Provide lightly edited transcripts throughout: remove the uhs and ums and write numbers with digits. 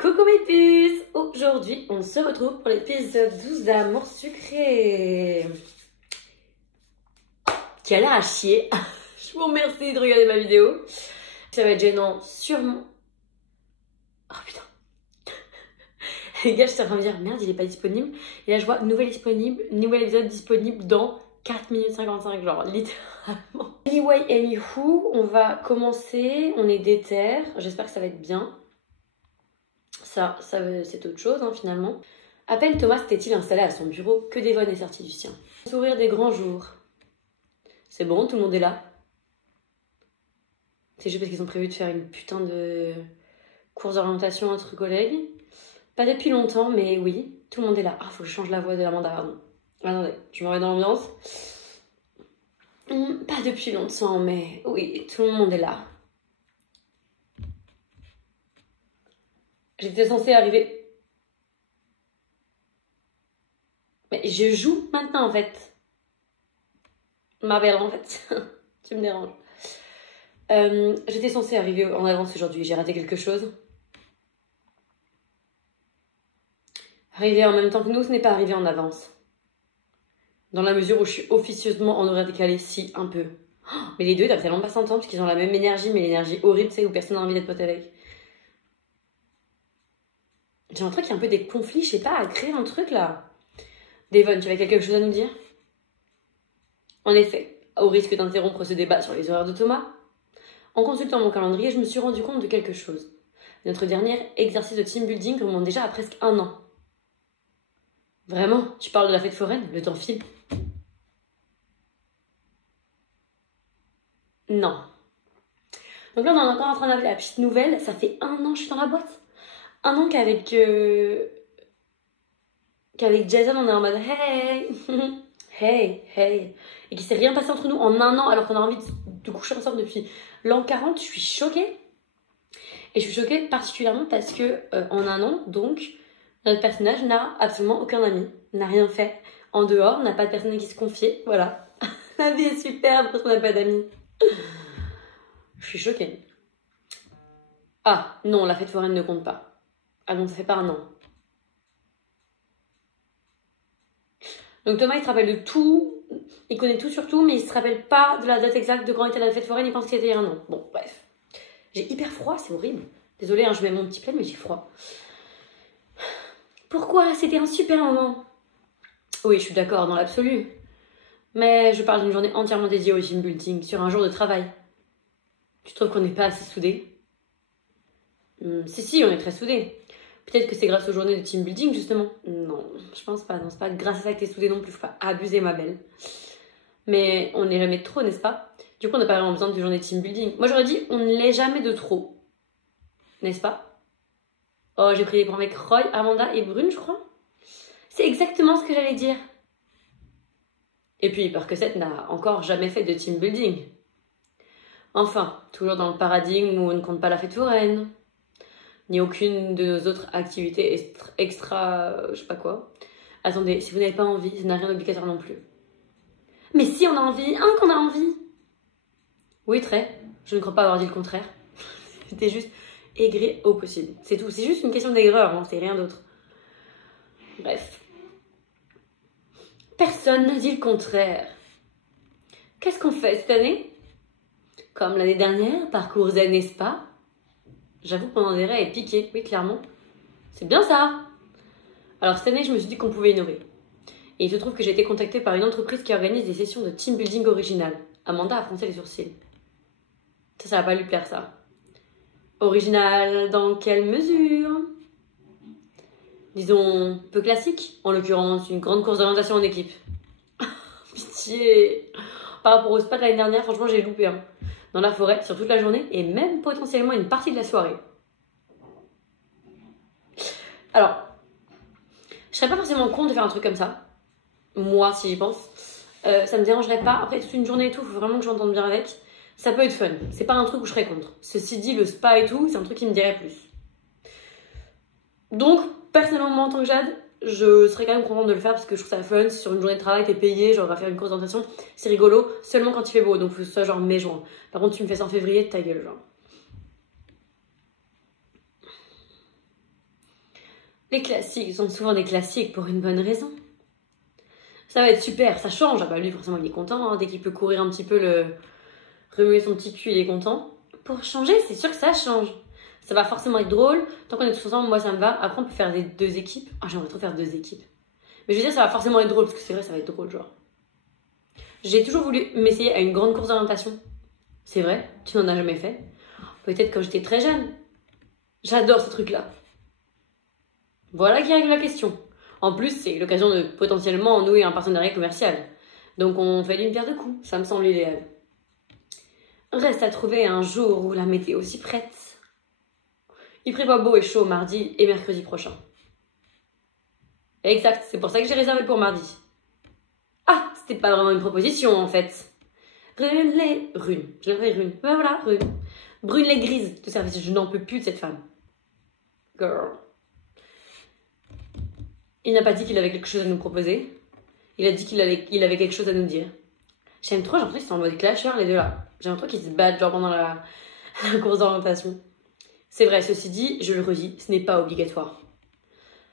Coucou mes puces! Aujourd'hui, on se retrouve pour l'épisode 12 d'Amour Sucré. Qui a l'air à chier. Je vous remercie de regarder ma vidéo. Ça va être gênant, sûrement. Oh putain. Les gars, je suis en train de me dire, merde, il est pas disponible. Et là, je vois, nouvel épisode disponible dans 4 minutes 55, genre, littéralement. Anywho, on va commencer. On est déter. J'espère que ça va être bien. Ça c'est autre chose, hein, finalement. À peine Thomas s'était-il installé à son bureau que Devon est sorti du sien. Sourire des grands jours. C'est bon, tout le monde est là. C'est juste parce qu'ils ont prévu de faire une putain de course d'orientation entre collègues. Pas depuis longtemps, mais oui, tout le monde est là. Ah, faut que je change la voix de Amanda, pardon. Attendez, je me remets dans l'ambiance. Pas depuis longtemps, mais oui, tout le monde est là. J'étais censée arriver... Mais je joue maintenant, en fait. Ma belle, en fait. Tu me déranges. J'étais censée arriver en avance aujourd'hui. J'ai raté quelque chose. Arriver en même temps que nous, ce n'est pas arriver en avance. Dans la mesure où je suis officieusement en horaire décalé, si, un peu. Oh, mais les deux, ils doivent tellement pas s'entendre, parce qu'ils ont la même énergie, mais l'énergie horrible, tu sais, où personne n'a envie d'être pote avec. J'ai l'impression qu'il y a un peu des conflits, je sais pas, à créer un truc, là. Devon, tu avais quelque chose à nous dire? En effet, au risque d'interrompre ce débat sur les horaires de Thomas, en consultant mon calendrier, je me suis rendu compte de quelque chose. Notre dernier exercice de team building remonte déjà à presque 1 an. Vraiment? Tu parles de la fête foraine? Le temps file. Non. Donc là, on est encore en train d'appeler la petite nouvelle. Ça fait 1 an que je suis dans la boîte. 1 an qu'avec Jason, on est en mode hey, hey, hey. Et qu'il s'est rien passé entre nous en 1 an alors qu'on a envie de coucher ensemble depuis l'an 40. Je suis choquée. Et je suis choquée particulièrement parce que en 1 an, donc, notre personnage n'a absolument aucun ami. N'a rien fait. En dehors, n'a pas de personne à qui se confier. Voilà. La vie est superbe parce qu'on n'a pas d'amis. Je suis choquée. Ah, non, la fête foraine ne compte pas. Ah non, ça fait pas 1 an. Donc Thomas, il se rappelle de tout, il connaît tout sur tout, mais il se rappelle pas de la date exacte de quand était la fête foraine, il pense que c'était il y a 1 an. Bon, bref. J'ai hyper froid, c'est horrible. Désolée, hein, je mets mon petit plaid, mais j'ai froid. Pourquoi? C'était un super moment. Oui, je suis d'accord, dans l'absolu. Mais je parle d'une journée entièrement dédiée au team building, sur un jour de travail. Tu trouves qu'on n'est pas assez soudés? Si, on est très soudés. Peut-être que c'est grâce aux journées de team building, justement. Non, je pense pas. Non, c'est pas grâce à ça que t'es soudée non plus. Faut pas abuser, ma belle. Mais on n'est jamais de trop, n'est-ce pas? Du coup, on n'a pas vraiment besoin de journée de team building. Moi, j'aurais dit, on ne l'est jamais de trop. N'est-ce pas? Oh, j'ai pris les points avec Roy, Amanda et Brune, je crois. C'est exactement ce que j'allais dire. Et puis, Percocet n'a encore jamais fait de team building. Enfin, toujours dans le paradigme où on ne compte pas la fête foraine. Ni aucune de nos autres activités extra... je sais pas quoi. Attendez, si vous n'avez pas envie, ça n'a rien d'obligatoire non plus. Mais si on a envie, hein, qu'on a envie. Oui, très. Je ne crois pas avoir dit le contraire. J'étais juste aigrie au possible. C'est tout. C'est juste une question d'aigreur, hein, c'est rien d'autre. Bref. Personne n'a dit le contraire. Qu'est-ce qu'on fait cette année? Comme l'année dernière, parcours zen, n'est-ce pas? J'avoue que mon intérêt est piqué, oui, clairement. C'est bien ça! Alors cette année, je me suis dit qu'on pouvait innover. Et il se trouve que j'ai été contactée par une entreprise qui organise des sessions de team building original. Amanda a froncé les sourcils. Ça va pas lui plaire, ça. Original dans quelle mesure? Disons, peu classique. En l'occurrence, une grande course d'orientation en équipe. Pitié! Par rapport au spa de l'année dernière, franchement, j'ai loupé, hein. Dans la forêt, sur toute la journée, et même potentiellement une partie de la soirée. Alors, je serais pas forcément contre de faire un truc comme ça. Moi, si j'y pense. Ça me dérangerait pas. Après, toute une journée et tout, faut vraiment que j'entende bien avec. Ça peut être fun. C'est pas un truc où je serais contre. Ceci dit, le spa et tout, c'est un truc qui me dirait plus. Donc, personnellement, moi, en tant que Jade, je serais quand même contente de le faire parce que je trouve ça fun. Sur une journée de travail, t'es payé, genre on va faire une course d'orientation, c'est rigolo, seulement quand il fait beau, donc faut que ce soit genre mai-juin. Par contre, tu me fais ça en février, de ta gueule, genre. Les classiques sont souvent des classiques pour une bonne raison. Ça va être super, ça change. Ah bah lui, forcément, il est content. Hein. Dès qu'il peut courir un petit peu, remuer son petit cul, il est content. Pour changer, c'est sûr que ça change. Ça va forcément être drôle. Tant qu'on est tous ensemble, moi, ça me va. Après, on peut faire des 2 équipes. Ah, j'aimerais trop faire 2 équipes. Mais je veux dire, ça va forcément être drôle, parce que c'est vrai, ça va être drôle, genre. J'ai toujours voulu m'essayer à une grande course d'orientation. C'est vrai, tu n'en as jamais fait. Peut-être quand j'étais très jeune. J'adore ce truc-là. Voilà qui règle la question. En plus, c'est l'occasion de potentiellement nouer un partenariat commercial. Donc on fait d'une pierre deux coups, ça me semble idéal. Reste à trouver un jour où la météo s'y prête. Il prévoit beau et chaud mardi et mercredi prochain. Exact, c'est pour ça que j'ai réservé pour mardi. Ah, c'était pas vraiment une proposition en fait. Rune. Je l'avais rune. Ben voilà, rune. Brune les grises de service, je n'en peux plus de cette femme. Girl. Il n'a pas dit qu'il avait quelque chose à nous proposer. Il a dit qu'il avait quelque chose à nous dire. J'aime trop, j'ai l'impression qu'ils sont en mode clasher les deux là. J'ai l'impression qu'ils se battent genre pendant la course d'orientation. C'est vrai, ceci dit, je le redis, ce n'est pas obligatoire.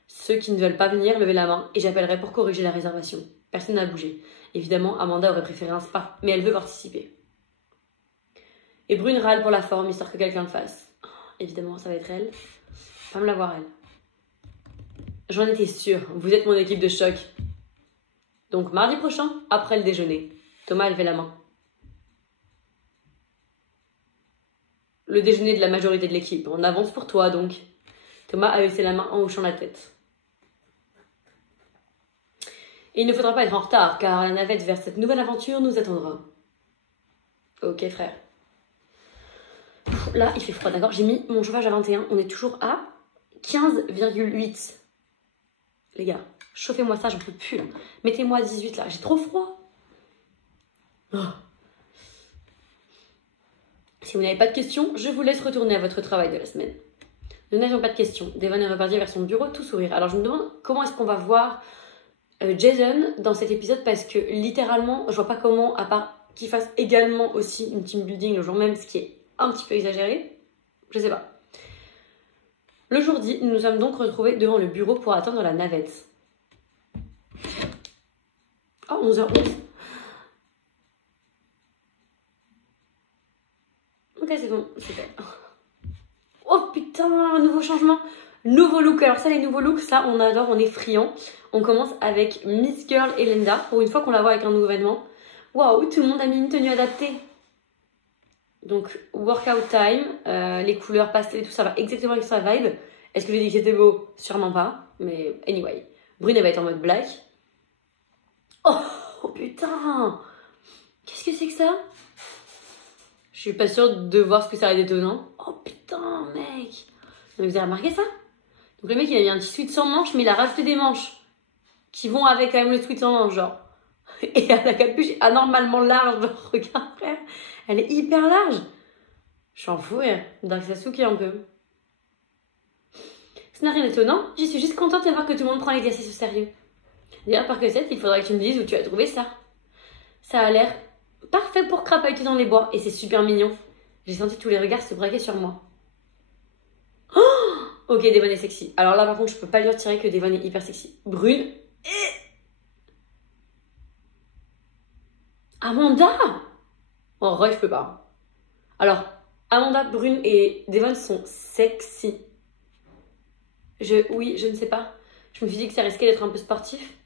Ceux qui ne veulent pas venir, levez la main et j'appellerai pour corriger la réservation. Personne n'a bougé. Évidemment, Amanda aurait préféré un spa, mais elle veut participer. Et Brune râle pour la forme, histoire que quelqu'un le fasse. Oh, évidemment, ça va être elle. Pas me la voir, elle. J'en étais sûre, vous êtes mon équipe de choc. Donc mardi prochain, après le déjeuner. Thomas a levé la main. Le déjeuner de la majorité de l'équipe. On avance pour toi, donc. Thomas a baissé la main en hochant la tête. Et il ne faudra pas être en retard, car la navette vers cette nouvelle aventure nous attendra. Ok, frère. Là, il fait froid, d'accord? J'ai mis mon chauffage à 21. On est toujours à 15,8. Les gars, chauffez-moi ça, j'en peux plus. Mettez-moi 18 là, j'ai trop froid. Oh. Si vous n'avez pas de questions, je vous laisse retourner à votre travail de la semaine. Nous n'avions pas de questions. Devon est reparti vers son bureau, tout sourire. Alors je me demande comment est-ce qu'on va voir Jason dans cet épisode, parce que littéralement, je vois pas comment, à part qu'il fasse également aussi une team building le jour même, ce qui est un petit peu exagéré. Je sais pas. Le jour dit, nous nous sommes donc retrouvés devant le bureau pour attendre la navette. Oh, 11h11. Ok, c'est bon, c'est fait. Oh putain, nouveau changement. Nouveau look. Alors ça, les nouveaux looks, ça, on adore, on est friands. On commence avec Miss Girl et Linda. Pour une fois qu'on la voit avec un nouveau vêtement. Waouh, tout le monde a mis une tenue adaptée. Donc, workout time, les couleurs pastel et tout ça va exactement avec sa vibe. Est-ce que j'ai dit que c'était beau? Sûrement pas. Mais anyway. Brune, elle va être en mode black. Oh putain! Qu'est-ce que c'est que ça? Je suis pas sûre de voir ce que ça va être étonnant. Oh putain, mec! Mais vous avez remarqué ça? Donc le mec, il a mis un petit sweat sans manches, mais il a rajouté des manches qui vont avec quand même le sweat sans manches, genre. Et la capuche est anormalement large, genre, regarde, frère. Elle est hyper large. Je suis en fou rire. Donc ça souque un peu. Ce n'est rien d'étonnant. Je suis juste contente de voir que tout le monde prend l'exercice au sérieux. D'ailleurs, par que c'est, il faudrait que tu me dises où tu as trouvé ça. Ça a l'air parfait pour crapahuter dans les bois. Et c'est super mignon. J'ai senti tous les regards se braquer sur moi. Oh, ok, Devon est sexy. Alors là, par contre, je peux pas lui retirer que Devon est hyper sexy. Brune. Amanda! En vrai, je peux pas. Alors, Amanda, Brune et Devon sont sexy. Oui, je ne sais pas. Je me suis dit que ça risquait d'être un peu sportif.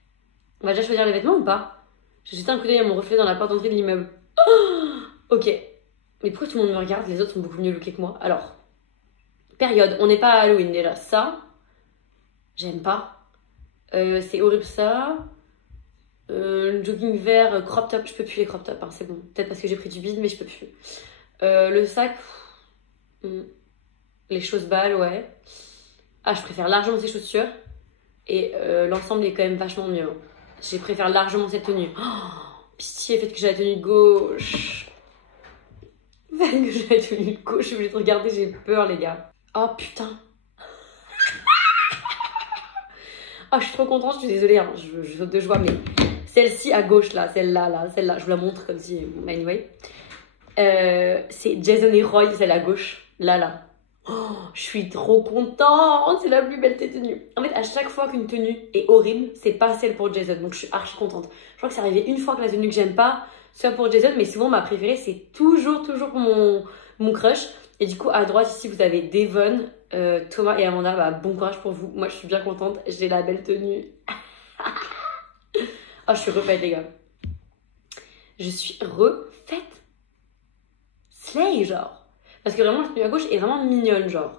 On va déjà choisir les vêtements ou pas? J'ai jeté un coup d'œil à mon reflet dans la porte d'entrée de l'immeuble. Oh, ok. Mais pourquoi tout le monde me regarde? Les autres sont beaucoup mieux lookés que moi. Alors, période. On n'est pas à Halloween déjà. Ça, j'aime pas. C'est horrible ça. Jogging vert, crop top. Je peux plus les crop top, hein, c'est bon. Peut-être parce que j'ai pris du bide, mais je peux plus. Le sac. Les choses balles, ouais. Ah, je préfère largement ces chaussures. Et l'ensemble est quand même vachement mieux. Hein. Je préfère largement cette tenue. Oh, pitié, faites que j'ai la tenue de gauche. Faites que j'ai la tenue de gauche. Je voulais te regarder, j'ai peur, les gars. Oh putain. Oh, je suis trop contente, je suis désolée. Hein. Je saute de joie, mais celle-ci à gauche, là, celle-là, je vous la montre comme si. Anyway. C'est Jason et Roy, celle à gauche. Là. Je suis trop contente, c'est la plus belle tenue. En fait, à chaque fois qu'une tenue est horrible, c'est pas celle pour Jason, donc je suis archi contente. Je crois que c'est arrivé une fois que la tenue que j'aime pas soit pour Jason, mais souvent ma préférée c'est toujours pour mon crush. Et du coup, à droite ici, vous avez Devon, Thomas et Amanda. Bah, bon courage pour vous. Moi, je suis bien contente. J'ai la belle tenue. Oh, je suis refaite, les gars. Je suis refaite. Slay, genre. Parce que vraiment, la tenue à gauche est vraiment mignonne, genre.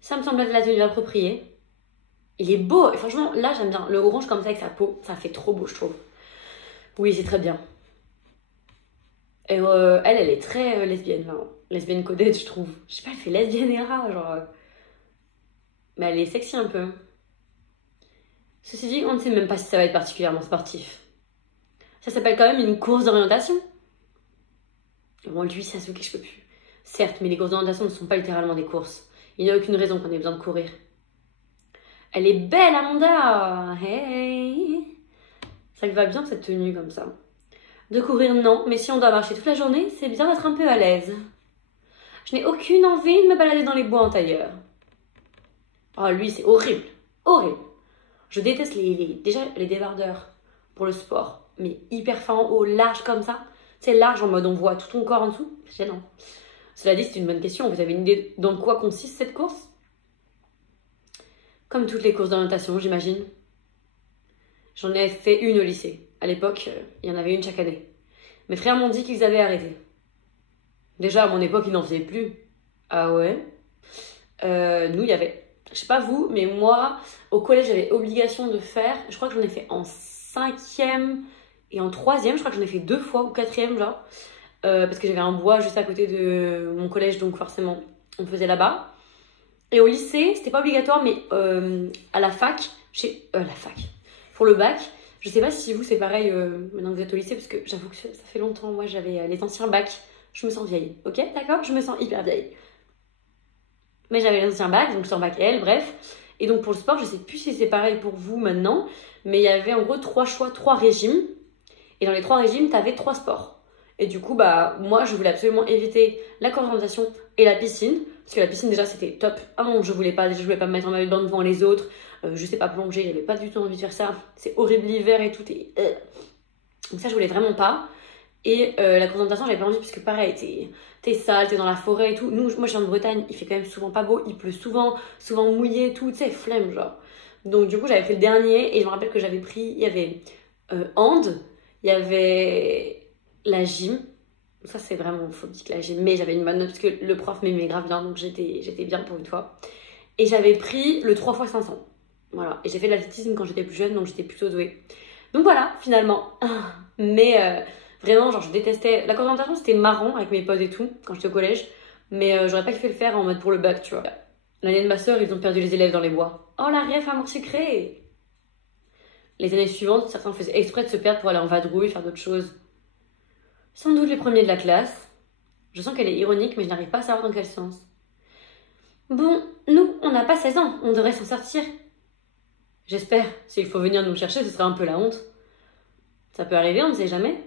Ça me semble être la tenue appropriée. Il est beau. Et franchement, là, j'aime bien. Le orange comme ça avec sa peau, ça fait trop beau, je trouve. Oui, c'est très bien. Et elle est très lesbienne, là. Lesbienne codette, je trouve. Je sais pas, elle fait lesbienne et rare, genre. Mais elle est sexy un peu. Ceci dit, on ne sait même pas si ça va être particulièrement sportif. Ça s'appelle quand même une course d'orientation. Bon, lui, ça se veut que je peux plus. Certes, mais les courses d'orientation ne sont pas littéralement des courses. Il n'y a aucune raison qu'on ait besoin de courir. Elle est belle, Amanda! Hey! Ça lui va bien, cette tenue, comme ça. De courir, non, mais si on doit marcher toute la journée, c'est bien d'être un peu à l'aise. Je n'ai aucune envie de me balader dans les bois en tailleur. Oh, lui, c'est horrible. Horrible. Je déteste déjà les débardeurs pour le sport, mais hyper fin en haut, large comme ça. C'est large en mode on voit tout ton corps en dessous. C'est gênant. Cela dit, c'est une bonne question. Vous avez une idée dans quoi consiste cette course? Comme toutes les courses d'orientation, j'imagine. J'en ai fait une au lycée. À l'époque, il y en avait une chaque année. Mes frères m'ont dit qu'ils avaient arrêté. Déjà, à mon époque, ils n'en faisaient plus. Ah ouais? Nous, il y avait... Je sais pas vous, mais moi, au collège, j'avais obligation de faire... Je crois que j'en ai fait en 5e et en 3e. Je crois que j'en ai fait 2 fois, ou 4e, genre. Parce que j'avais un bois juste à côté de mon collège, donc forcément, on faisait là-bas. Et au lycée, c'était pas obligatoire, mais à la fac... la fac. Pour le bac, je sais pas si vous, c'est pareil maintenant que vous êtes au lycée, parce que j'avoue que ça fait longtemps. Moi, j'avais les anciens bacs. Je me sens vieille, ok? D'accord? Je me sens hyper vieille. Mais j'avais les anciens bacs, donc j'étais en bac L, bref. Et donc pour le sport, je sais plus si c'est pareil pour vous maintenant, mais il y avait en gros 3 choix, 3 régimes. Et dans les 3 régimes, t'avais 3 sports. Et du coup, bah, moi, je voulais absolument éviter la coordination et la piscine. Parce que la piscine, déjà, c'était top 1. Je voulais pas me mettre en maillot de bain devant les autres. Je sais pas plonger, j'avais pas du tout envie de faire ça. C'est horrible l'hiver et tout. Donc ça, je voulais vraiment pas. Et la coordination, j'avais pas envie, parce que pareil, t'es sale, t'es dans la forêt et tout. Moi, je suis en Bretagne, il fait quand même souvent pas beau, il pleut souvent mouillé et tout, tu sais, flemme, genre. Donc, du coup, j'avais fait le dernier, et je me rappelle que j'avais pris, il y avait hand, il y avait la gym. Ça, c'est vraiment phobique, la gym, mais j'avais une bonne note, parce que le prof m'aimait grave bien, donc j'étais bien pour une fois. Et j'avais pris le 3x500. Voilà, et j'ai fait de l'athlétisme quand j'étais plus jeune, donc j'étais plutôt douée. Donc voilà, finalement. Mais... vraiment, genre, je détestais. La coordination, c'était marrant avec mes potes et tout, quand j'étais au collège. Mais j'aurais pas kiffé le faire en mode pour le bac, tu vois. L'année de ma soeur, ils ont perdu les élèves dans les bois. Oh, la ref, amour secret! Les années suivantes, certains faisaient exprès de se perdre pour aller en vadrouille, faire d'autres choses. Sans doute les premiers de la classe. Je sens qu'elle est ironique, mais je n'arrive pas à savoir dans quel sens. Bon, nous, on n'a pas 16 ans, on devrait s'en sortir. J'espère. S'il faut venir nous chercher, ce serait un peu la honte. Ça peut arriver, on ne sait jamais.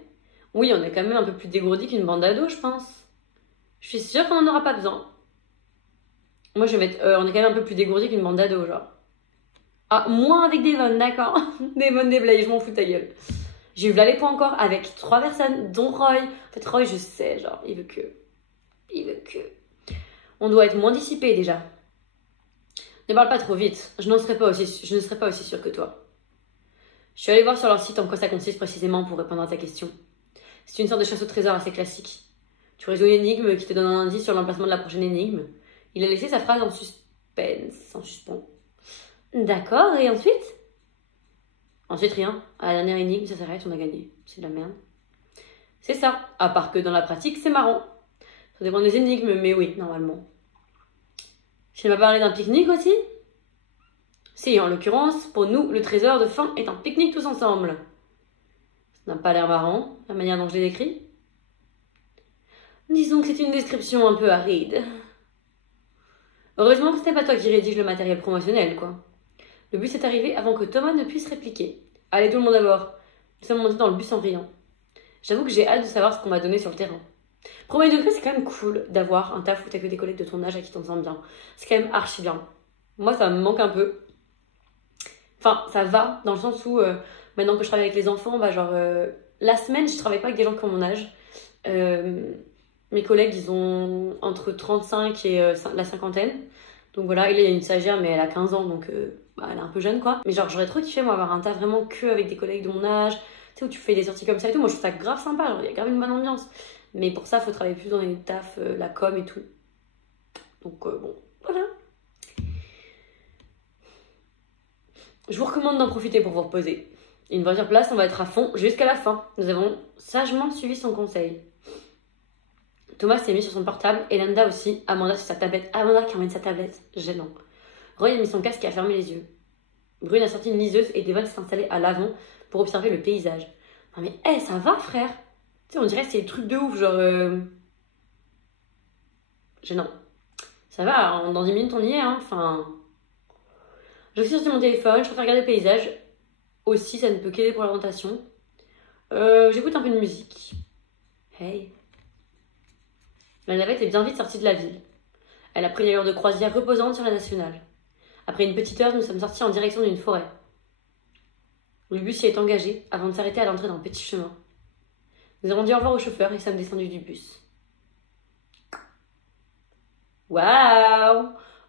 Oui, on est quand même un peu plus dégourdi qu'une bande d'ados, je pense. Je suis sûre qu'on n'en aura pas besoin. Moi, je vais mettre... on est quand même un peu plus dégourdi qu'une bande d'ados, genre. Ah, moins avec Devon, d'accord. Devon déblaye, je m'en fous ta gueule. J'ai eu là les points encore avec 3 personnes, dont Roy. En fait, Roy, je sais, genre, il veut que... On doit être moins dissipé, déjà. Ne parle pas trop vite. Je ne serai pas aussi sûre que toi. Je suis allée voir sur leur site en quoi ça consiste précisément pour répondre à ta question. C'est une sorte de chasse au trésor assez classique. Tu résous une énigme qui te donne un indice sur l'emplacement de la prochaine énigme. Il a laissé sa phrase en suspens. D'accord, et ensuite? Ensuite, rien. À la dernière énigme, ça s'arrête, on a gagné. C'est de la merde. C'est ça. À part que dans la pratique, c'est marrant. Ça dépend des énigmes, mais oui, normalement. Tu m'as parlé d'un pique-nique aussi? Si, en l'occurrence, pour nous, le trésor de fin est un pique-nique tous ensemble. Ça n'a pas l'air marrant, la manière dont je l'ai décrit. Disons que c'est une description un peu aride. Heureusement que ce n'est pas toi qui rédige le matériel promotionnel, quoi. Le bus est arrivé avant que Thomas ne puisse répliquer. Allez, tout le monde d'abord. Nous sommes montés dans le bus en riant. J'avoue que j'ai hâte de savoir ce qu'on va donner sur le terrain. Premier degré, c'est quand même cool d'avoir un taf où t'as que des collègues de ton âge à qui t'entends bien. C'est quand même archi bien. Moi, ça me manque un peu. Enfin, ça va, dans le sens où maintenant que je travaille avec les enfants, bah genre la semaine, je travaille pas avec des gens qui ont mon âge. Mes collègues, ils ont entre 35 et la cinquantaine. Donc voilà, et là, il y a une stagiaire, mais elle a 15 ans, donc bah, elle est un peu jeune, quoi. Mais genre, j'aurais trop kiffé, moi, avoir un taf vraiment que avec des collègues de mon âge. Tu sais, où tu fais des sorties comme ça et tout. Moi, je trouve ça grave sympa, genre, il y a grave une bonne ambiance. Mais pour ça, il faut travailler plus dans les tafs, la com et tout. Donc bon, voilà. Je vous recommande d'en profiter pour vous reposer. Une fois sur place, on va être à fond jusqu'à la fin. Nous avons sagement suivi son conseil. Thomas s'est mis sur son portable, et Landa aussi, Amanda sur sa tablette. Amanda qui emmène sa tablette, gênant. Roy a mis son casque et a fermé les yeux. Brune a sorti une liseuse et Devon s'est installé à l'avant pour observer le paysage. Non mais, hé, ça va frère? Tu sais, on dirait que c'est des trucs de ouf, genre... Gênant. Ça va, dans 10 minutes on y est, hein, enfin... Je suis sur mon téléphone, je préfère regarder le paysage. Aussi, ça ne peut qu'aider pour l'orientation. J'écoute un peu de musique. Hey. La navette est bien vite sortie de la ville. Elle a pris l'allure de croisière reposante sur la nationale. Après une petite heure, nous sommes sortis en direction d'une forêt. Le bus y est engagé avant de s'arrêter à l'entrée d'un petit chemin. Nous avons dit au revoir au chauffeur et sommes descendus du bus. Waouh!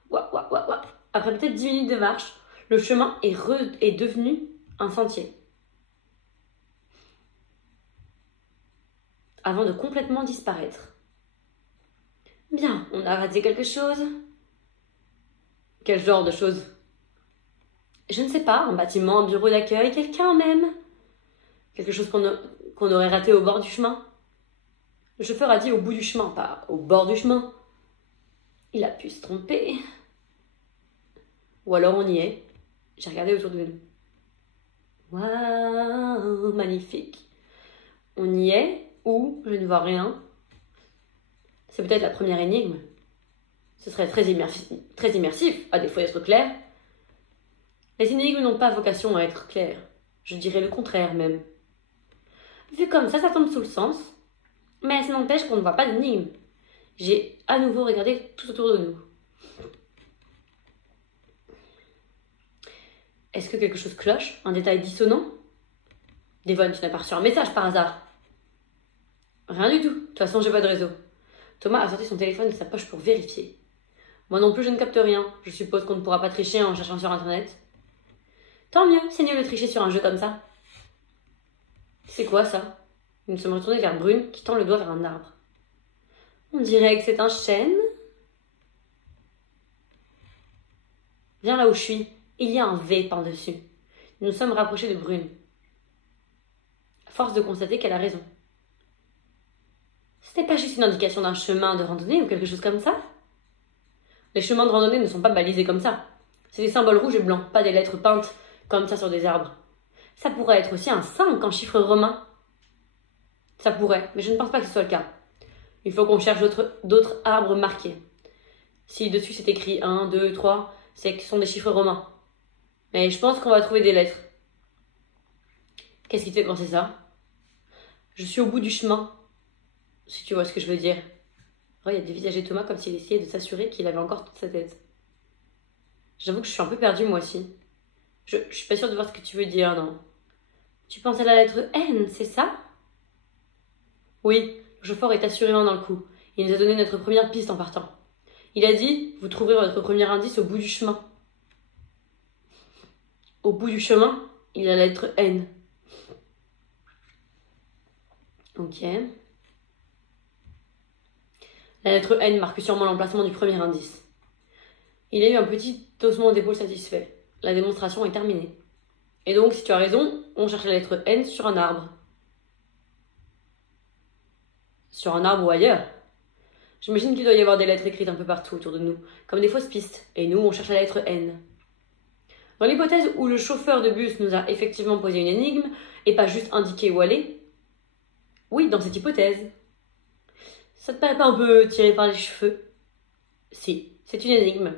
Waouh! Après peut-être 10 minutes de marche, le chemin est devenu un sentier. Avant de complètement disparaître. Bien, on a raté quelque chose. Quel genre de chose? Je ne sais pas, un bâtiment, un bureau d'accueil, quelqu'un même. Quelque chose qu'on aurait raté au bord du chemin. Le chauffeur a dit au bout du chemin, pas au bord du chemin. Il a pu se tromper. Ou alors on y est. J'ai regardé autour de nous. Waouh, magnifique. On y est ou je ne vois rien. C'est peut-être la première énigme. Ce serait très immersif, à défaut d'être clair. Les énigmes n'ont pas vocation à être claires. Je dirais le contraire même. Vu comme ça tombe sous le sens. Mais ça n'empêche qu'on ne voit pas d'énigme. J'ai à nouveau regardé tout autour de nous. Est-ce que quelque chose cloche? Un détail dissonant? Devon, tu n'as pas reçu un message par hasard? Rien du tout. De toute façon, j'ai pas de réseau. Thomas a sorti son téléphone de sa poche pour vérifier. Moi non plus, je ne capte rien. Je suppose qu'on ne pourra pas tricher en cherchant sur Internet. Tant mieux, c'est mieux de tricher sur un jeu comme ça. C'est quoi ça? Nous nous sommes retournés vers Brune qui tend le doigt vers un arbre. On dirait que c'est un chêne. Viens là où je suis. Il y a un V par-dessus. Nous nous sommes rapprochés de Brune. À force de constater qu'elle a raison. Ce n'est pas juste une indication d'un chemin de randonnée ou quelque chose comme ça? Les chemins de randonnée ne sont pas balisés comme ça. C'est des symboles rouges et blancs, pas des lettres peintes comme ça sur des arbres. Ça pourrait être aussi un 5 en chiffre romain. Ça pourrait, mais je ne pense pas que ce soit le cas. Il faut qu'on cherche d'autres arbres marqués. Si dessus c'est écrit 1, 2, 3, c'est que ce sont des chiffres romains. Mais je pense qu'on va trouver des lettres. Qu'est-ce qui te fait penser ça? Je suis au bout du chemin, si tu vois ce que je veux dire. Oh, il y a dévisagé Thomas comme s'il essayait de s'assurer qu'il avait encore toute sa tête. J'avoue que je suis un peu perdue moi aussi. Je suis pas sûre de voir ce que tu veux dire, non. Tu penses à la lettre N, c'est ça? Oui, le chauffeur est assurément dans le coup. Il nous a donné notre première piste en partant. Il a dit, vous trouverez votre premier indice au bout du chemin. Au bout du chemin, il y a la lettre N. Ok. La lettre N marque sûrement l'emplacement du premier indice. Il a eu un petit haussement d'épaule satisfait. La démonstration est terminée. Et donc, si tu as raison, on cherche la lettre N sur un arbre. Sur un arbre ou ailleurs. J'imagine qu'il doit y avoir des lettres écrites un peu partout autour de nous, comme des fausses pistes. Et nous, on cherche la lettre N. Dans l'hypothèse où le chauffeur de bus nous a effectivement posé une énigme, et pas juste indiqué où aller, oui, dans cette hypothèse. Ça te paraît pas un peu tiré par les cheveux? Si, c'est une énigme.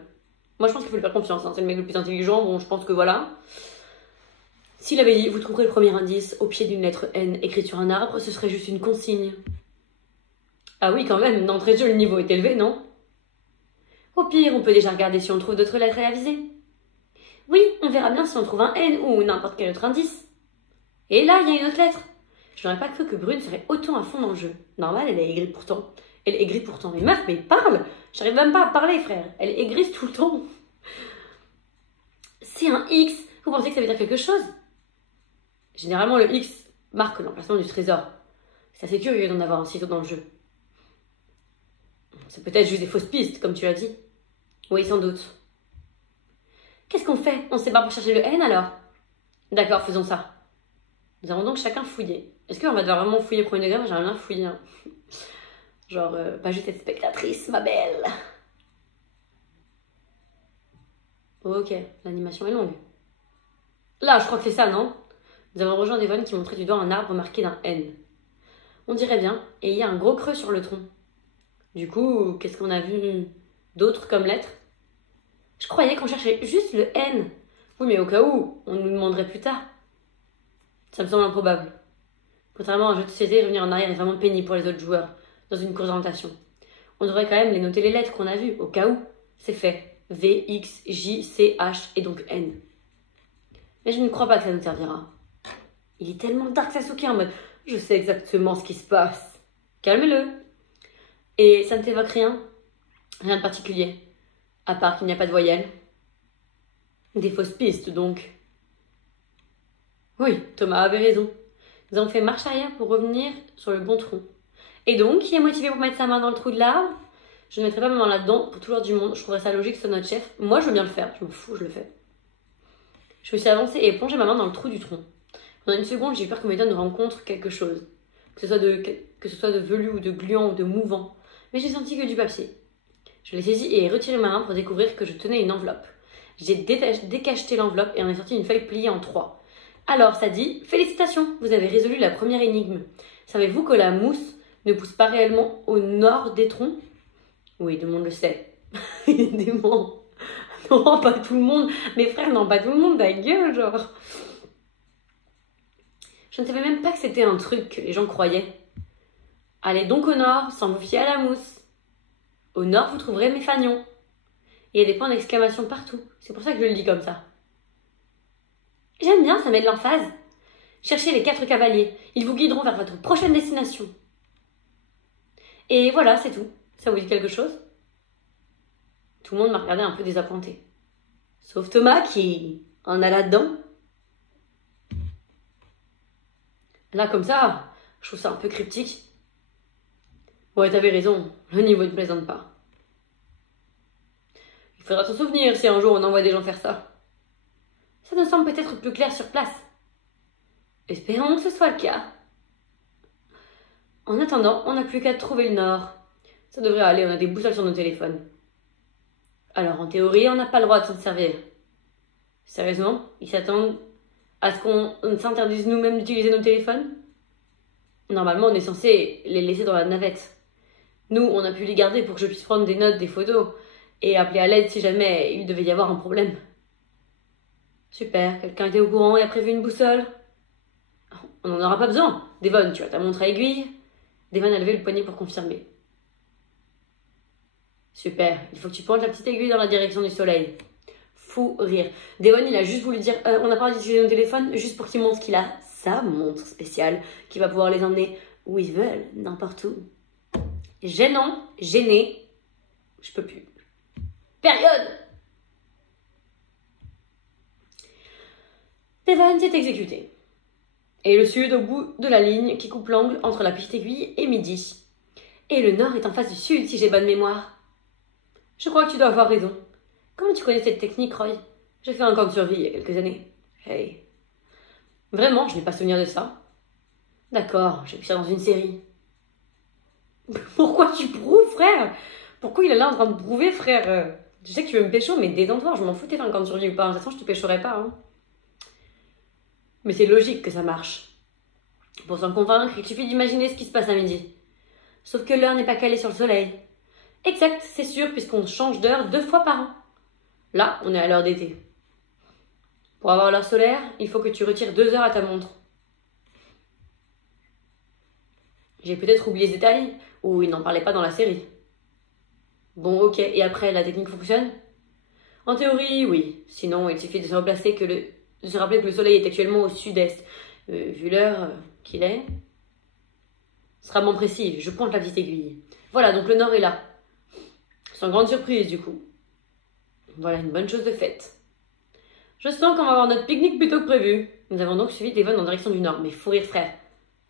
Moi, je pense qu'il faut lui faire confiance, hein. C'est le mec le plus intelligent, bon, je pense que voilà. S'il avait dit, vous trouverez le premier indice au pied d'une lettre N écrite sur un arbre, ce serait juste une consigne. Ah oui, quand même, d'entrée de jeu, le niveau est élevé, non? Au pire, on peut déjà regarder si on trouve d'autres lettres à aviser. Oui, on verra bien si on trouve un N ou n'importe quel autre indice. Et là, il y a une autre lettre. Je n'aurais pas cru que Brune serait autant à fond dans le jeu. Normal, elle est aigrie pourtant. Elle est aigrie pourtant. Mais meuf, mais parle! J'arrive même pas à parler, frère. Elle est aigrise tout le temps. C'est un X. Vous pensez que ça veut dire quelque chose? Généralement, le X marque l'emplacement du trésor. C'est assez curieux d'en avoir un si tôt dans le jeu. C'est peut-être juste des fausses pistes, comme tu l'as dit. Oui, sans doute. Qu'est-ce qu'on fait? On se sépare pour chercher le N alors? D'accord, faisons ça. Nous avons donc chacun fouillé. Est-ce qu'on va devoir vraiment fouiller pour une degré? Moi, j'aimerais bien fouiller. Hein. Genre, pas juste être spectatrice, ma belle. Ok, l'animation est longue. Là, je crois que c'est ça, non? Nous avons rejoint Devon qui montrait du doigt un arbre marqué d'un N. On dirait bien, et il y a un gros creux sur le tronc. Du coup, qu'est-ce qu'on a vu d'autre comme lettre? Je croyais qu'on cherchait juste le N. Oui, mais au cas où, on nous demanderait plus tard. Ça me semble improbable. Contrairement à un jeu de société, revenir en arrière est vraiment pénible pour les autres joueurs, dans une course d'orientation. On devrait quand même les noter les lettres qu'on a vues, au cas où. C'est fait. V, X, J, C, H et donc N. Mais je ne crois pas que ça nous servira. Il est tellement Dark Sasuke en mode « Je sais exactement ce qui se passe. » Calme-le. Et ça ne t'évoque rien? Rien de particulier. À part qu'il n'y a pas de voyelle. Des fausses pistes, donc. Oui, Thomas avait raison. Nous avons fait marche arrière pour revenir sur le bon tronc. Et donc, qui est motivé pour mettre sa main dans le trou de l'arbre? Je ne mettrai pas ma main là-dedans pour tout l'heure du monde. Je trouverais ça logique que ce soit notre chef. Moi, je veux bien le faire. Je m'en fous, je le fais. Je me suis avancée et plongé ma main dans le trou du tronc. Pendant une seconde, j'ai eu peur que Méthode rencontre quelque chose. Que ce soit de velu ou de gluant ou de mouvant. Mais j'ai senti que du papier. Je l'ai saisi et ai retiré ma main pour découvrir que je tenais une enveloppe. J'ai décacheté l'enveloppe et en ai sorti une feuille pliée en 3. Alors, ça dit « Félicitations, vous avez résolu la première énigme. Savez-vous que la mousse ne pousse pas réellement au nord des troncs ?» Oui, tout le monde le sait. Évidemment. Non, pas tout le monde. Mes frères, non, pas tout le monde, ta gueule, genre. Je ne savais même pas que c'était un truc que les gens croyaient. Allez donc au nord, sans vous fier à la mousse. Au nord, vous trouverez mes fagnons. Et il y a des points d'exclamation partout. C'est pour ça que je le dis comme ça. J'aime bien, ça met de l'emphase. Cherchez les 4 cavaliers. Ils vous guideront vers votre prochaine destination. Et voilà, c'est tout. Ça vous dit quelque chose? Tout le monde m'a regardé un peu désappointé. Sauf Thomas qui en a là-dedans. Là, comme ça, je trouve ça un peu cryptique. Ouais, t'avais raison. Le niveau ne plaisante pas. Il faudra s'en souvenir si un jour on envoie des gens faire ça. Ça nous semble peut-être plus clair sur place. Espérons que ce soit le cas. En attendant, on n'a plus qu'à trouver le nord. Ça devrait aller, on a des boussoles sur nos téléphones. Alors, en théorie, on n'a pas le droit de s'en servir. Sérieusement? Ils s'attendent à ce qu'on s'interdise nous-mêmes d'utiliser nos téléphones? Normalement, on est censé les laisser dans la navette. Nous, on a pu les garder pour que je puisse prendre des notes, des photos, et appeler à l'aide si jamais il devait y avoir un problème. Super, quelqu'un était au courant et a prévu une boussole? On n'en aura pas besoin. Devon, tu as ta montre à aiguille? Devon a levé le poignet pour confirmer. Super, il faut que tu pointes la petite aiguille dans la direction du soleil. Fou rire. Devon, il a juste voulu dire on n'a pas envie d'utiliser nos téléphones juste pour qu'il montre qu'il a sa montre spéciale qui va pouvoir les emmener où ils veulent, n'importe où. Gênant, gêné, je peux plus. Période. Devon s'est exécuté. Et le sud au bout de la ligne qui coupe l'angle entre la petite aiguille et midi. Et le nord est en face du sud si j'ai bonne mémoire. Je crois que tu dois avoir raison. Comment tu connais cette technique, Roy? J'ai fait un camp de survie il y a quelques années. Hey. Vraiment, je n'ai pas souvenir de ça. D'accord, j'ai vu ça dans une série. Pourquoi tu prouves, frère? Pourquoi il est là en train de prouver, frère? Je sais que tu veux me pécho, mais détends-toi, je m'en fous de faire un camp de survie ou pas. De toute façon, je te péchorai pas. Hein. Mais c'est logique que ça marche. Pour s'en convaincre, il suffit d'imaginer ce qui se passe à midi. Sauf que l'heure n'est pas calée sur le soleil. Exact, c'est sûr, puisqu'on change d'heure 2 fois par an. Là, on est à l'heure d'été. Pour avoir l'heure solaire, il faut que tu retires 2 heures à ta montre. J'ai peut-être oublié ce détail, Ou il n'en parlait pas dans la série. Bon, ok, et après, la technique fonctionne? En théorie, oui. Sinon, il suffit de se de se rappeler que le soleil est actuellement au sud-est. Vu l'heure qu'il est... Extrêmement précis, je pointe la petite aiguille. Voilà, donc le nord est là. Sans grande surprise, du coup. Voilà, une bonne chose de faite. Je sens qu'on va avoir notre pique-nique plus tôt que prévu. Nous avons donc suivi Devon en direction du nord, mais fou rire frère.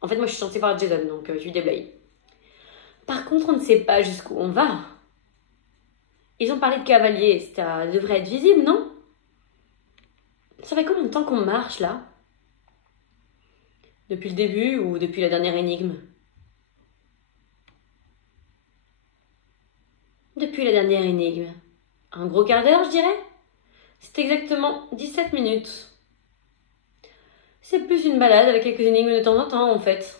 En fait, moi je suis censée voir Jason, donc je lui déblaye. Par contre, on ne sait pas jusqu'où on va. Ils ont parlé de cavalier, ça devrait être visible, non? Ça fait combien de temps qu'on marche, là? Depuis le début ou depuis la dernière énigme? Depuis la dernière énigme. Un gros quart d'heure, je dirais? C'est exactement 17 minutes. C'est plus une balade avec quelques énigmes de temps en temps, en fait.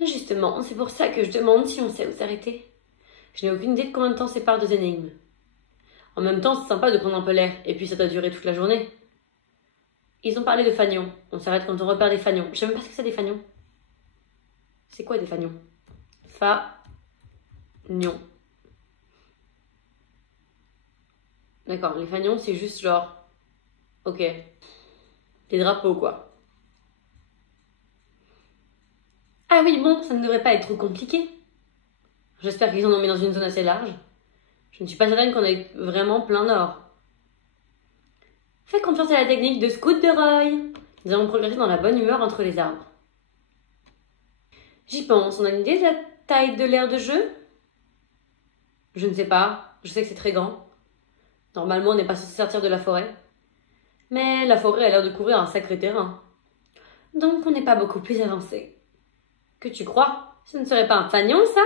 Justement, c'est pour ça que je demande si on sait où s'arrêter. Je n'ai aucune idée de combien de temps sépare deux énigmes. En même temps, c'est sympa de prendre un peu l'air, et puis ça doit durer toute la journée. Ils ont parlé de fanions. On s'arrête quand on repère des fanions. Je sais même pas ce que c'est des fanions. C'est quoi des fanions? Fanions. D'accord, les fanions, c'est juste genre... Ok. Des drapeaux, quoi. Ah oui, bon, ça ne devrait pas être trop compliqué. J'espère qu'ils en ont mis dans une zone assez large. Je ne suis pas certaine qu'on ait vraiment plein nord. Fais confiance à la technique de scout de Roy. Nous allons progresser dans la bonne humeur entre les arbres. J'y pense, on a une idée de la taille de l'aire de jeu? Je ne sais pas, je sais que c'est très grand. Normalement, on n'est pas censé sortir de la forêt. Mais la forêt a l'air de couvrir un sacré terrain. Donc on n'est pas beaucoup plus avancé. Que tu crois? Ce ne serait pas un fanion, ça?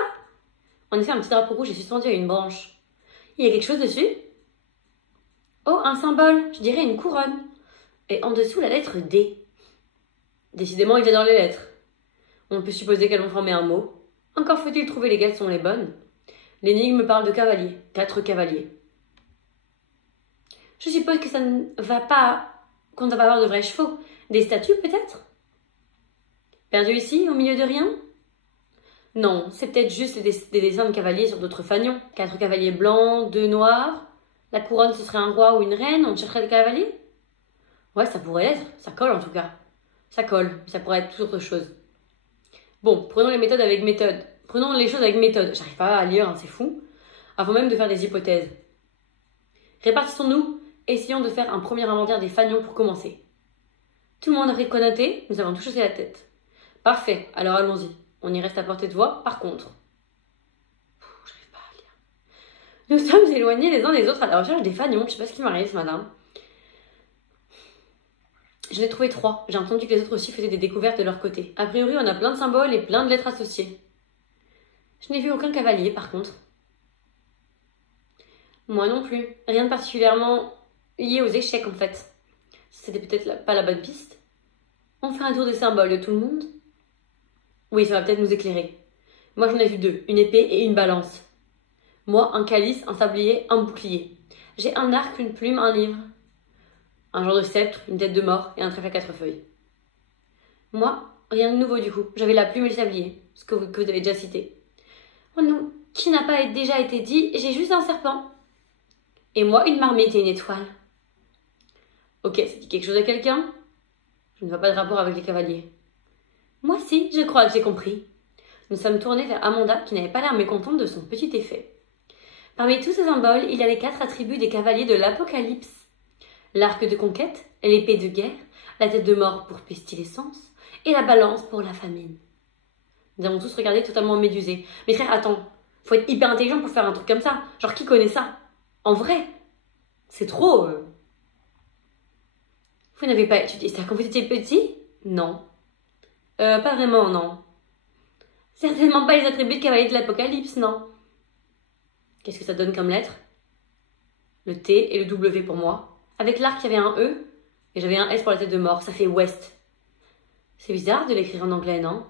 En effet, un petit drapeau rouge est suspendu à une branche. Il y a quelque chose dessus? Oh, un symbole, je dirais une couronne. Et en dessous, la lettre D. Décidément, il y a dans les lettres. On peut supposer qu'elles vont former un mot. Encore faut-il trouver lesquelles sont les bonnes. L'énigme parle de cavaliers. 4 cavaliers. Je suppose que ça ne va pas... qu'on ne va pas avoir de vrais chevaux. Des statues, peut-être? Perdu ici, au milieu de rien? Non, c'est peut-être juste des dessins de cavaliers sur d'autres fanions. 4 cavaliers blancs, 2 noirs. La couronne, ce serait un roi ou une reine, on chercherait des cavaliers? Ouais, ça pourrait être. Ça colle en tout cas. Ça colle, mais ça pourrait être tout autre chose. Bon, prenons les méthodes avec méthode. Prenons les choses avec méthode. J'arrive pas à lire, hein, c'est fou. Avant même de faire des hypothèses. Répartissons-nous. Essayons de faire un premier inventaire des fanions pour commencer. Tout le monde a connoté, nous avons tous chaussé la tête. Parfait, alors allons-y. On y reste à portée de voix, par contre. J'arrive pas à lire. Nous sommes éloignés les uns des autres à la recherche des fanions. Je sais pas ce qui m'arrive ce matin. Je l'ai trouvé 3. J'ai entendu que les autres aussi faisaient des découvertes de leur côté. A priori, on a plein de symboles et plein de lettres associées. Je n'ai vu aucun cavalier, par contre. Moi non plus. Rien de particulièrement lié aux échecs, en fait. C'était peut-être pas la bonne piste. On fait un tour des symboles de tout le monde? Oui, ça va peut-être nous éclairer. Moi, j'en ai vu 2. Une épée et une balance. Moi, un calice, un sablier, un bouclier. J'ai un arc, une plume, un livre. Un genre de sceptre, une tête de mort et un trèfle à 4 feuilles. Moi, rien de nouveau du coup. J'avais la plume et le sablier, ce que vous avez déjà cité. Oh non, qui n'a pas déjà été dit, j'ai juste un serpent. Et moi, une marmite et une étoile. Ok, ça dit quelque chose à quelqu'un? Je ne vois pas de rapport avec les cavaliers. Moi si, je crois que j'ai compris. Nous sommes tournés vers Amanda qui n'avait pas l'air mécontente de son petit effet. Parmi tous ces symboles, il y a les 4 attributs des cavaliers de l'Apocalypse. L'arc de conquête, l'épée de guerre, la tête de mort pour pestilescence et la balance pour la famine. Nous avons tous regardé totalement médusés. Mais frère, attends, faut être hyper intelligent pour faire un truc comme ça. Genre, qui connaît ça? En vrai, c'est trop... Vous n'avez pas étudié ça quand vous étiez petit? Non. Pas vraiment, non. Certainement pas les attributs de cavalier de l'Apocalypse, non. Qu'est-ce que ça donne comme lettre? Le T et le W pour moi. Avec l'arc, il y avait un E et j'avais un S pour la tête de mort. Ça fait West. C'est bizarre de l'écrire en anglais, non?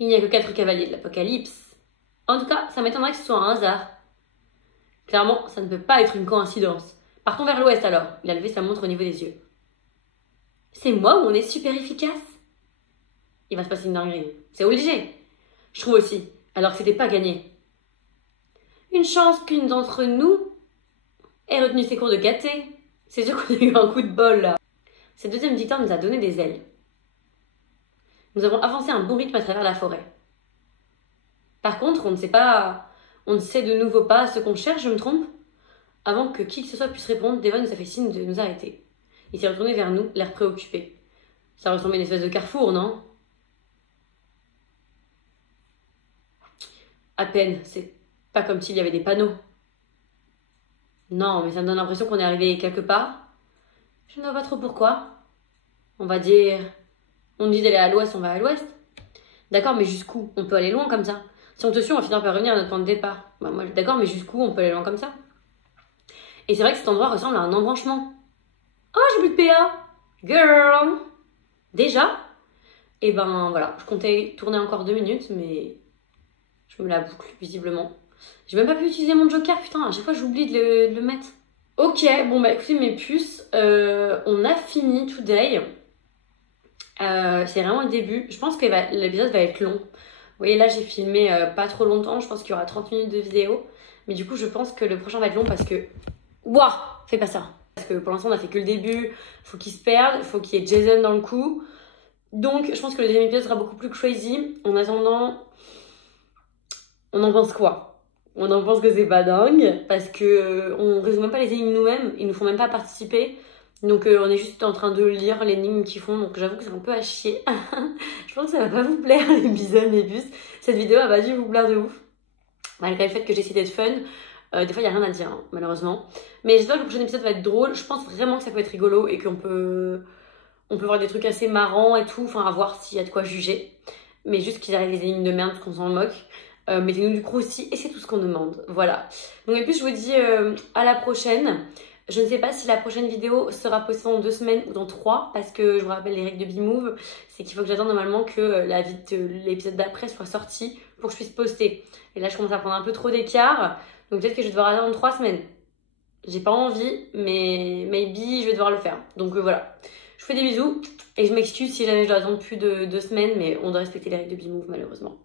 Il n'y a que 4 cavaliers de l'Apocalypse. En tout cas, ça m'étonnerait que ce soit un hasard. Clairement, ça ne peut pas être une coïncidence. Partons vers l'ouest alors. Il a levé sa montre au niveau des yeux. C'est moi ou on est super efficace? Il va se passer une dinguerie. C'est obligé. Je trouve aussi, alors que c'était pas gagné. Une chance qu'une d'entre nous ait retenu ses cours de caté. C'est sûr qu'on a eu un coup de bol là. Cette deuxième victoire nous a donné des ailes. Nous avons avancé un bon rythme à travers la forêt. Par contre, on ne sait de nouveau pas ce qu'on cherche, je me trompe? Avant que qui que ce soit puisse répondre, Devon nous a fait signe de nous arrêter. Il s'est retourné vers nous, l'air préoccupé. Ça ressemblait à une espèce de carrefour, non? À peine, c'est pas comme s'il y avait des panneaux. Non, mais ça me donne l'impression qu'on est arrivé quelque part. Je ne vois pas trop pourquoi. On va dire... On dit d'aller à l'ouest, on va à l'ouest. D'accord, mais jusqu'où? On peut aller loin comme ça. Si on te suit, on va finir par revenir à notre point de départ. Bah, moi, d'accord, mais jusqu'où on peut aller loin comme ça? Et c'est vrai que cet endroit ressemble à un embranchement. Oh, j'ai plus de PA! Girl! Déjà? Et ben voilà, je comptais tourner encore 2 minutes, mais je me la boucle, visiblement. J'ai même pas pu utiliser mon joker, putain, à chaque fois j'oublie de le mettre. Ok, bon bah écoutez mes puces, on a fini today. C'est vraiment le début. Je pense que l'épisode va être long. Vous voyez là j'ai filmé pas trop longtemps, je pense qu'il y aura 30 minutes de vidéo. Mais du coup je pense que le prochain va être long parce que... Wouah, fais pas ça. Parce que pour l'instant on a fait que le début, faut qu'il se perde, faut qu'il y ait Jason dans le coup. Donc je pense que le deuxième épisode sera beaucoup plus crazy. En attendant, on en pense quoi? On en pense que c'est pas dingue parce que on résout même pas les énigmes nous-mêmes, ils nous font même pas participer. Donc on est juste en train de lire l'énigme qu'ils font, donc j'avoue que c'est un peu à chier. Je pense que ça va pas vous plaire l'épisode les puces. Cette vidéo elle va dû vous plaire de ouf. Malgré le fait que j'essaie d'être fun. Des fois il y a rien à dire hein, malheureusement. Mais j'espère que le prochain épisode va être drôle. Je pense vraiment que ça peut être rigolo et qu'on peut voir des trucs assez marrants et tout. Enfin à voir s'il y a de quoi juger. Mais juste qu'ils arrêtent les énigmes de merde, qu'on s'en moque. Mettez-nous du croustillant et c'est tout ce qu'on demande. Voilà. Donc et puis je vous dis à la prochaine. Je ne sais pas si la prochaine vidéo sera postée dans 2 semaines ou dans 3 parce que je vous rappelle les règles de B-Move, c'est qu'il faut que j'attende normalement que l'épisode d'après soit sorti pour que je puisse poster. Et là je commence à prendre un peu trop d'écart, donc peut-être que je vais devoir attendre 3 semaines. J'ai pas envie, mais maybe je vais devoir le faire. Donc voilà. Je vous fais des bisous et je m'excuse si jamais je dois attendre plus de 2 semaines, mais on doit respecter les règles de B-Move malheureusement.